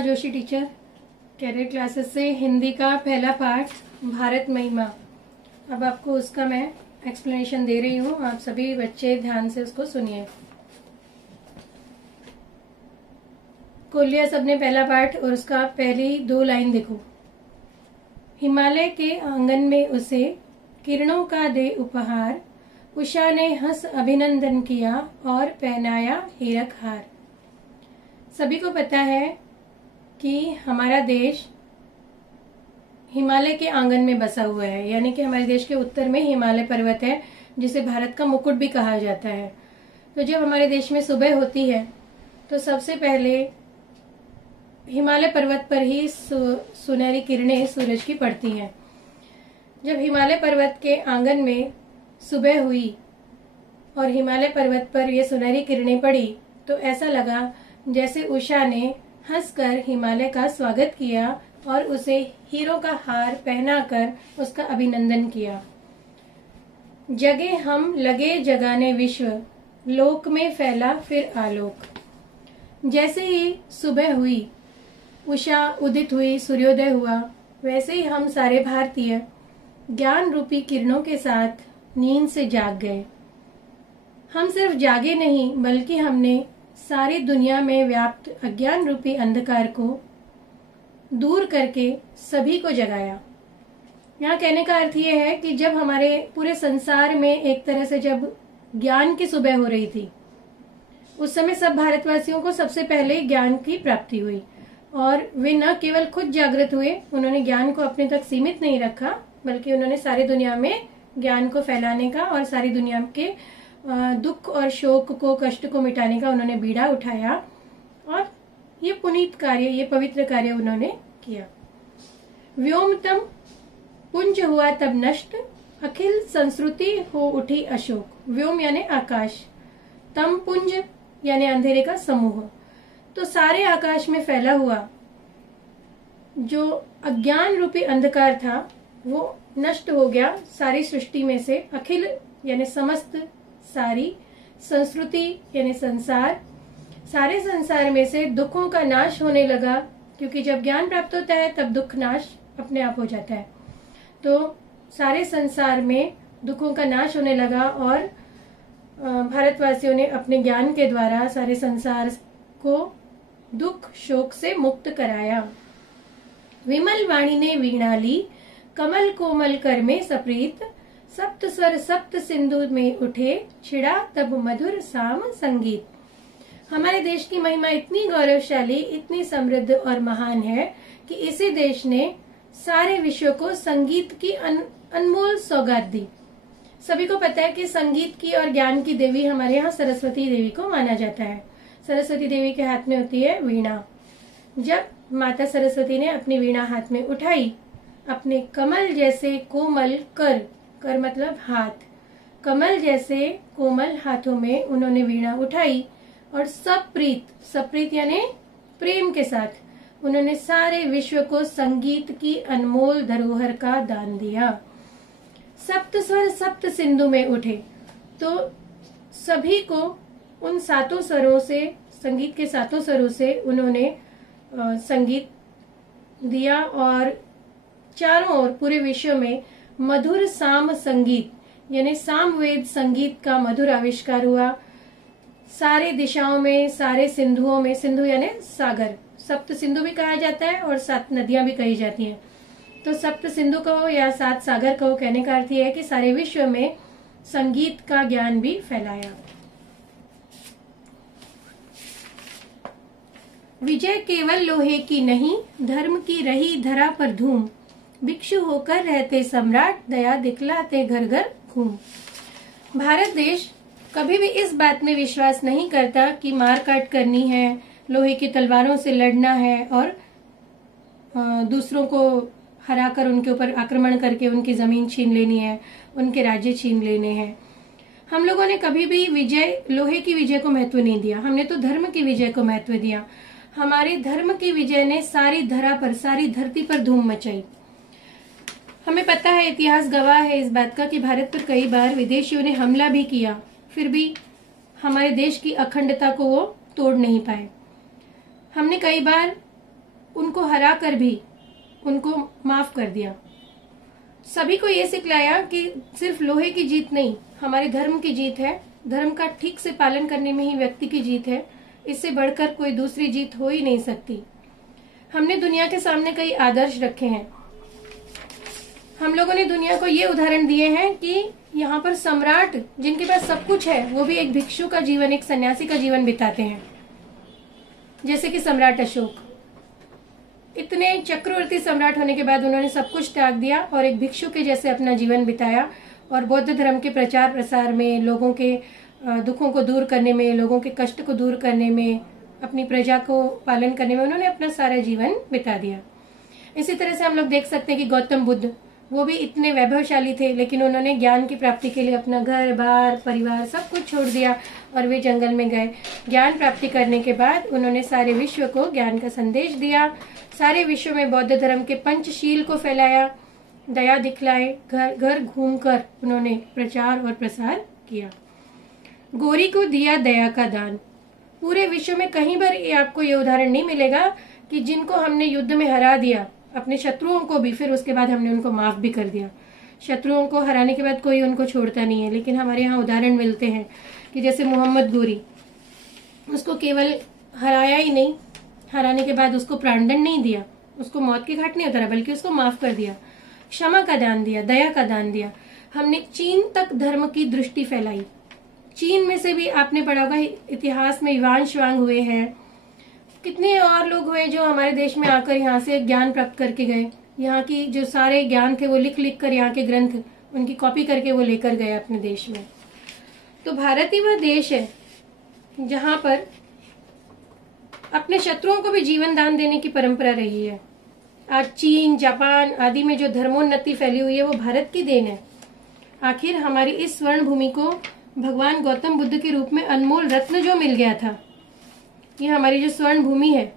आस्था Joshi teacher, career classes से हिंदी का पहला पाठ भारत महिमा। अब आपको उसका मैं एक्सप्लेनेशन दे रही हूँ, आप सभी बच्चे ध्यान से उसको सुनिए। खोल लिया सबने पहला पाठ और उसका पहली 2 लाइन देखो। हिमालय के आंगन में उसे किरणों का दे उपहार, उषा ने हंस अभिनंदन किया और पहनाया हीरक हार। सभी को पता है कि हमारा देश हिमालय के आंगन में बसा हुआ है, यानी कि हमारे देश के उत्तर में हिमालय पर्वत है, जिसे भारत का मुकुट भी कहा जाता है। तो जब हमारे देश में सुबह होती है तो सबसे पहले हिमालय पर्वत पर ही सुनहरी किरणें सूरज की पड़ती हैं। जब हिमालय पर्वत के आंगन में सुबह हुई और हिमालय पर्वत पर ये सुनहरी किरणें पड़ी तो ऐसा लगा जैसे उषा ने हंसकर हिमालय का स्वागत किया और उसे हीरों का हार पहनाकर उसका अभिनंदन किया। जगे हम लगे जगाने विश्व, लोक में फैला फिर आलोक। जैसे ही सुबह हुई, उषा उदित हुई, सूर्योदय हुआ, वैसे ही हम सारे भारतीय ज्ञान रूपी किरणों के साथ नींद से जाग गए। हम सिर्फ जागे नहीं, बल्कि हमने सारी दुनिया में व्याप्त अज्ञान रूपी अंधकार को दूर करके सभी को जगाया। यहाँ कहने का अर्थ ये है कि जब हमारे पूरे संसार में एक तरह से जब ज्ञान की सुबह हो रही थी, उस समय सब भारतवासियों को सबसे पहले ज्ञान की प्राप्ति हुई और वे न केवल खुद जागृत हुए, उन्होंने ज्ञान को अपने तक सीमित नहीं रखा, बल्कि उन्होंने सारी दुनिया में ज्ञान को फैलाने का और सारी दुनिया के दुख और शोक को, कष्ट को मिटाने का उन्होंने बीड़ा उठाया और ये पुनीत कार्य, ये पवित्र कार्य उन्होंने किया। व्योमतम पुंज हुआ तब नष्ट, अखिल संस्कृति हो उठी अशोक। व्योम यानी आकाश, तम पुंज यानी अंधेरे का समूह। तो सारे आकाश में फैला हुआ जो अज्ञान रूपी अंधकार था वो नष्ट हो गया सारी सृष्टि में से। अखिल यानी समस्त, सारी, संस्कृति यानी संसार, सारे संसार में से दुखों का नाश होने लगा, क्योंकि जब ज्ञान प्राप्त होता है तब दुख नाश अपने आप हो जाता है। तो सारे संसार में दुखों का नाश होने लगा और भारतवासियों ने अपने ज्ञान के द्वारा सारे संसार को दुख शोक से मुक्त कराया। विमल वाणी ने वीणा ली, कमल कोमल कर में सप्रीत, सप्त स्वर सप्त सिंधु में उठे, छिड़ा तब मधुर साम संगीत। हमारे देश की महिमा इतनी गौरवशाली, इतनी समृद्ध और महान है कि इसी देश ने सारे विश्व को संगीत की अनमोल सौगात दी। सभी को पता है कि संगीत की और ज्ञान की देवी हमारे यहाँ सरस्वती देवी को माना जाता है। सरस्वती देवी के हाथ में होती है वीणा। जब माता सरस्वती ने अपनी वीणा हाथ में उठाई, अपने कमल जैसे कोमल कर मतलब हाथ, कमल जैसे कोमल हाथों में उन्होंने वीणा उठाई और सप्रीत यानी प्रेम के साथ उन्होंने सारे विश्व को संगीत की अनमोल धरोहर का दान दिया। सप्त स्वर सप्त सिंधु में उठे, तो सभी को उन सातों स्वरों से, संगीत के सातों स्वरों से उन्होंने संगीत दिया और चारों ओर पूरे विश्व में मधुर साम संगीत यानी सामवेद संगीत का मधुर आविष्कार हुआ। सारे दिशाओं में, सारे सिंधुओं में, सिंधु यानी सागर, सप्त सिंधु भी कहा जाता है और 7 नदियां भी कही जाती हैं। तो सप्त सिंधु कहो या 7 सागर कहो, कहने का अर्थ है कि सारे विश्व में संगीत का ज्ञान भी फैलाया। विजय केवल लोहे की नहीं, धर्म की रही धरा पर धूम, भिक्षु होकर रहते सम्राट, दया दिखलाते घर घर घूम। भारत देश कभी भी इस बात में विश्वास नहीं करता कि मार काट करनी है, लोहे की तलवारों से लड़ना है और दूसरों को हराकर उनके ऊपर आक्रमण करके उनकी जमीन छीन लेनी है, उनके राज्य छीन लेने हैं। हम लोगों ने कभी भी विजय, लोहे की विजय को महत्व नहीं दिया, हमने तो धर्म की विजय को महत्व दिया। हमारे धर्म की विजय ने सारी धरा पर, सारी धरती पर धूम मचाई। हमें पता है, इतिहास गवाह है इस बात का कि भारत पर कई बार विदेशियों ने हमला भी किया, फिर भी हमारे देश की अखंडता को वो तोड़ नहीं पाए। हमने कई बार उनको हरा कर भी उनको माफ कर दिया। सभी को ये सिखलाया कि सिर्फ लोहे की जीत नहीं, हमारे धर्म की जीत है। धर्म का ठीक से पालन करने में ही व्यक्ति की जीत है। इससे बढ़कर कोई दूसरी जीत हो ही नहीं सकती। हमने दुनिया के सामने कई आदर्श रखे हैं। हम लोगों ने दुनिया को ये उदाहरण दिए हैं कि यहाँ पर सम्राट जिनके पास सब कुछ है वो भी एक भिक्षु का जीवन, एक सन्यासी का जीवन बिताते हैं। जैसे कि सम्राट अशोक, इतने चक्रवर्ती सम्राट होने के बाद उन्होंने सब कुछ त्याग दिया और एक भिक्षु के जैसे अपना जीवन बिताया और बौद्ध धर्म के प्रचार प्रसार में, लोगों के दुखों को दूर करने में, लोगों के कष्ट को दूर करने में, अपनी प्रजा को पालन करने में उन्होंने अपना सारा जीवन बिता दिया। इसी तरह से हम लोग देख सकते हैं कि गौतम बुद्ध, वो भी इतने वैभवशाली थे, लेकिन उन्होंने ज्ञान की प्राप्ति के लिए अपना घर बार परिवार सब कुछ छोड़ दिया और वे जंगल में गए। ज्ञान प्राप्ति करने के बाद उन्होंने सारे विश्व को ज्ञान का संदेश दिया। सारे विश्व में बौद्ध धर्म के पंचशील को फैलाया, दया दिखलाए, घर घर घूमकर उन्होंने प्रचार और प्रसार किया। गोरी को दिया दया का दान। पूरे विश्व में कहीं पर आपको ये उदाहरण नहीं मिलेगा कि जिनको हमने युद्ध में हरा दिया, अपने शत्रुओं को भी, फिर उसके बाद हमने उनको माफ भी कर दिया। शत्रुओं को हराने के बाद कोई उनको छोड़ता नहीं है, लेकिन हमारे यहाँ उदाहरण मिलते हैं कि जैसे मोहम्मद गोरी, उसको केवल हराया ही नहीं, हराने के बाद उसको प्राणदंड नहीं दिया, उसको मौत के घाट नहीं उतारा, बल्कि उसको माफ कर दिया, क्षमा का दान दिया, दया का दान दिया। हमने चीन तक धर्म की दृष्टि फैलाई। चीन में से भी आपने पढ़ा होगा इतिहास में युवान शुआंग हुए हैं, कितने और लोग हुए जो हमारे देश में आकर यहाँ से ज्ञान प्राप्त करके गए। यहाँ की जो सारे ज्ञान थे वो लिख लिख कर, यहाँ के ग्रंथ उनकी कॉपी करके वो लेकर गए अपने देश में। तो भारत ही वह देश है जहाँ पर अपने शत्रुओं को भी जीवन दान देने की परंपरा रही है। आज चीन, जापान आदि में जो धर्मोन्नति फैली हुई है वो भारत की देन है। आखिर हमारी इस स्वर्ण भूमि को भगवान गौतम बुद्ध के रूप में अनमोल रत्न जो मिल गया था, ये हमारी जो स्वर्ण भूमि है,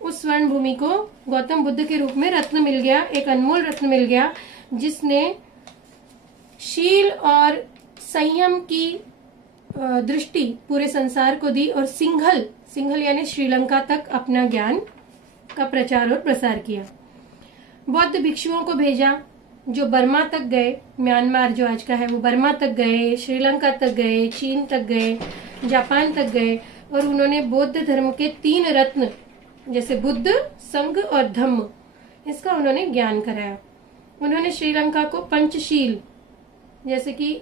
उस स्वर्ण भूमि को गौतम बुद्ध के रूप में रत्न मिल गया, एक अनमोल रत्न मिल गया, जिसने शील और संयम की दृष्टि पूरे संसार को दी और सिंघल यानी श्रीलंका तक अपना ज्ञान का प्रचार और प्रसार किया। बौद्ध भिक्षुओं को भेजा जो बर्मा तक गए, म्यांमार जो आज का है वो बर्मा तक गए, श्रीलंका तक गए, चीन तक गए, जापान तक गए और उन्होंने बौद्ध धर्म के 3 रत्न जैसे बुद्ध, संघ और धम्म, इसका उन्होंने ज्ञान कराया। उन्होंने श्रीलंका को पंचशील, जैसे कि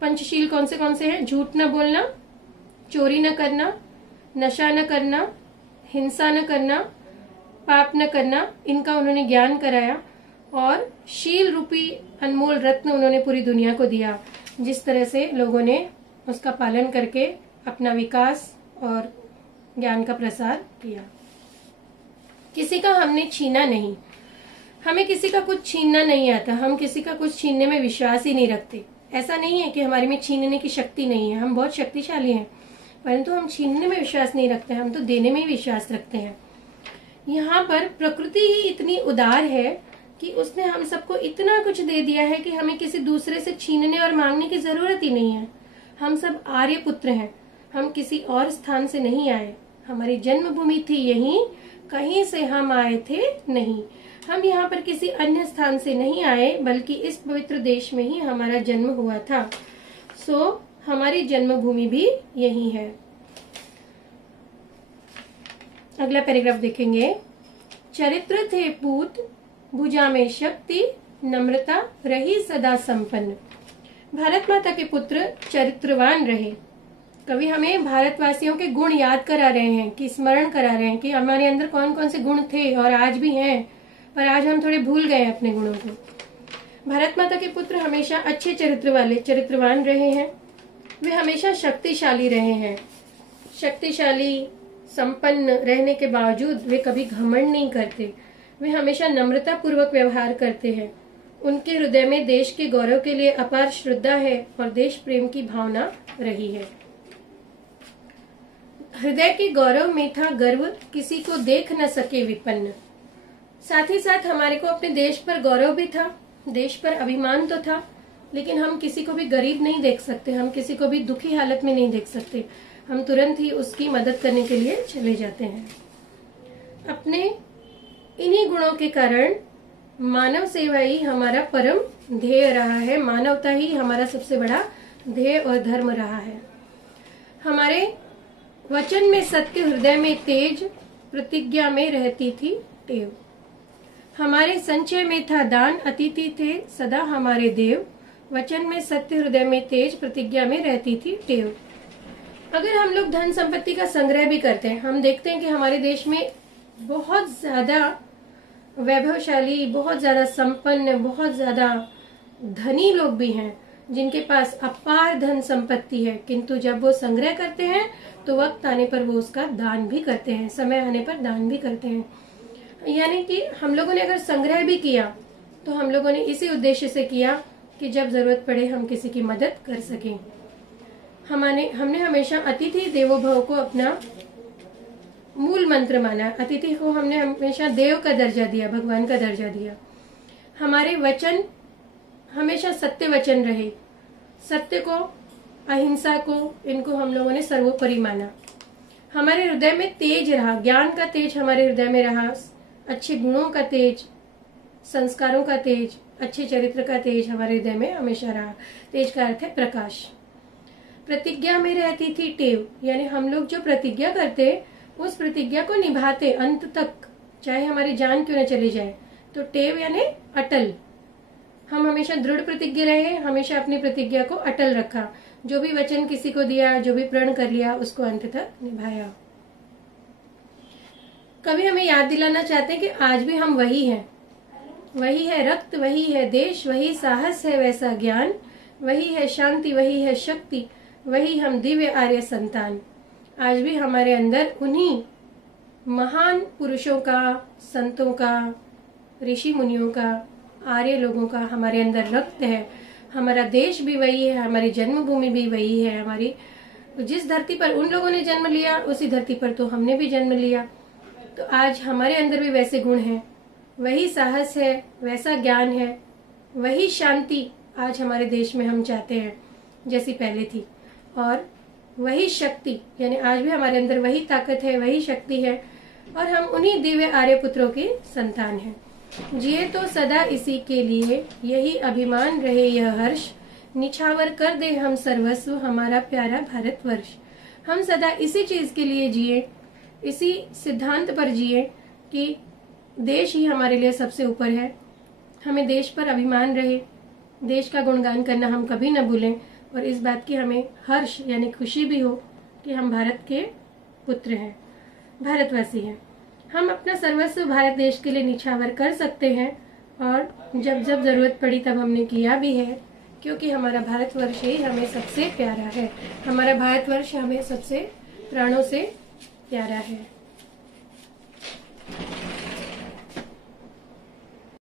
पंचशील कौन से हैं? झूठ न बोलना, चोरी न करना, नशा न करना, हिंसा न करना, पाप न करना, इनका उन्होंने ज्ञान कराया और शील रूपी अनमोल रत्न उन्होंने पूरी दुनिया को दिया, जिस तरह से लोगों ने उसका पालन करके अपना विकास और ज्ञान का प्रसार किया। किसी का हमने छीना नहीं, हमें किसी का कुछ छीनना नहीं आता, हम किसी का कुछ छीनने में विश्वास ही नहीं रखते। ऐसा नहीं है कि हमारे में छीनने की शक्ति नहीं है, हम बहुत शक्तिशाली हैं, परंतु हम छीनने में विश्वास नहीं रखते, हम तो देने में ही विश्वास रखते हैं। यहाँ पर प्रकृति ही इतनी उदार है कि उसने हम सबको इतना कुछ दे दिया है कि हमें किसी दूसरे से छीनने और मांगने की जरूरत ही नहीं है। हम सब आर्य पुत्र हैं, हम किसी और स्थान से नहीं आए, हमारी जन्मभूमि थी यहीं, कहीं से हम आए थे नहीं। हम यहाँ पर किसी अन्य स्थान से नहीं आए, बल्कि इस पवित्र देश में ही हमारा जन्म हुआ था। सो हमारी जन्मभूमि भी यही है। अगला पैराग्राफ देखेंगे। चरित्र थे पूत, भुजा में शक्ति, नम्रता रही सदा संपन्न। भारत माता के पुत्र चरित्रवान रहे। कवि हमें भारतवासियों के गुण याद करा रहे हैं, कि स्मरण करा रहे हैं कि हमारे अंदर कौन कौन से गुण थे और आज भी हैं, पर आज हम थोड़े भूल गए अपने गुणों को। भारत माता के पुत्र हमेशा अच्छे चरित्र वाले, चरित्रवान रहे हैं। वे हमेशा शक्तिशाली रहे हैं। शक्तिशाली संपन्न रहने के बावजूद वे कभी घमंड नहीं करते। वे हमेशा नम्रता पूर्वक व्यवहार करते हैं। उनके हृदय में देश के गौरव के लिए अपार श्रद्धा है और देश प्रेम की भावना रही है। हृदय के गौरव में था गर्व, किसी को देख न सके विपन्न। साथ ही साथ हमारे को अपने देश पर गौरव भी था, देश पर अभिमान तो था, लेकिन हम किसी को भी गरीब नहीं देख सकते, हम किसी को भी दुखी हालत में नहीं देख सकते। हम तुरंत ही उसकी मदद करने के लिए चले जाते हैं। अपने इन्हीं गुणों के कारण मानव सेवा ही हमारा परम ध्येय रहा है, मानवता ही हमारा सबसे बड़ा ध्येय और धर्म रहा है। हमारे वचन में सत्य, हृदय में तेज, प्रतिज्ञा में रहती थी टेव। हमारे संचय में था दान, अतिथि थे सदा हमारे देव। वचन में सत्य, हृदय में तेज, प्रतिज्ञा में रहती थी टेव। अगर हम लोग धन संपत्ति का संग्रह भी करते हैं, हम देखते हैं कि हमारे देश में बहुत ज्यादा वैभवशाली, बहुत ज्यादा संपन्न, बहुत ज्यादा धनी लोग भी हैं जिनके पास अपार धन संपत्ति है, किंतु जब वो संग्रह करते हैं तो वक्त आने पर वो उसका दान भी करते हैं, समय आने पर दान भी करते हैं। यानी कि हम लोगों ने अगर संग्रह भी किया तो हम लोगों ने इसी उद्देश्य से किया कि जब जरूरत पड़े हम किसी की मदद कर सकें। हमने हमेशा अतिथि देवो भव को अपना मूल मंत्र माना। अतिथि को हमने हमेशा देव का दर्जा दिया, भगवान का दर्जा दिया। हमारे वचन हमेशा सत्य वचन रहे, सत्य को, अहिंसा को, इनको हम लोगों ने सर्वोपरि माना। हमारे हृदय में तेज रहा, ज्ञान का तेज हमारे हृदय में रहा, अच्छे गुणों का तेज, संस्कारों का तेज, अच्छे चरित्र का तेज हमारे हृदय में हमेशा रहा। तेज का अर्थ है प्रकाश। प्रतिज्ञा में रहती थी टेव, यानी हम लोग जो प्रतिज्ञा करते उस प्रतिज्ञा को निभाते अंत तक, चाहे हमारी जान क्यों न चली जाए। तो टेव यानी अटल, हम हमेशा दृढ़ प्रतिज्ञ रहे, हमेशा अपनी प्रतिज्ञा को अटल रखा। जो भी वचन किसी को दिया, जो भी प्रण कर लिया, उसको अंत तक निभाया। कभी हमें याद दिलाना चाहते हैं कि आज भी हम वही हैं, वही है रक्त, वही है देश, वही साहस है वैसा ज्ञान, वही है शांति, वही है शक्ति, वही हम दिव्य आर्य संतान। आज भी हमारे अंदर उन्हीं महान पुरुषों का, संतों का, ऋषि मुनियों का, आर्य लोगों का हमारे अंदर रक्त है। हमारा देश भी वही है, हमारी जन्मभूमि भी वही है। हमारी जिस धरती पर उन लोगों ने जन्म लिया, उसी धरती पर तो हमने भी जन्म लिया। तो आज हमारे अंदर भी वैसे गुण हैं, वही साहस है, वैसा ज्ञान है, वही शांति आज हमारे देश में हम चाहते हैं जैसी पहले थी, और वही शक्ति, यानी आज भी हमारे अंदर वही ताकत है, वही शक्ति है, और हम उन्हीं दिव्य आर्य पुत्रों की संतान हैं। जिए तो सदा इसी के लिए, यही अभिमान रहे यह हर्ष, निछावर कर दे हम सर्वस्व हमारा प्यारा भारतवर्ष। हम सदा इसी चीज के लिए जिए, इसी सिद्धांत पर जिए कि देश ही हमारे लिए सबसे ऊपर है। हमें देश पर अभिमान रहे, देश का गुणगान करना हम कभी न भूलें, और इस बात की हमें हर्ष यानी खुशी भी हो कि हम भारत के पुत्र हैं, भारतवासी हैं। हम अपना सर्वस्व भारत देश के लिए निछावर कर सकते हैं, और जब जब जरूरत पड़ी तब हमने किया भी है, क्योंकि हमारा भारतवर्ष ही हमें सबसे प्यारा है। हमारा भारतवर्ष हमें सबसे प्राणों से प्यारा है।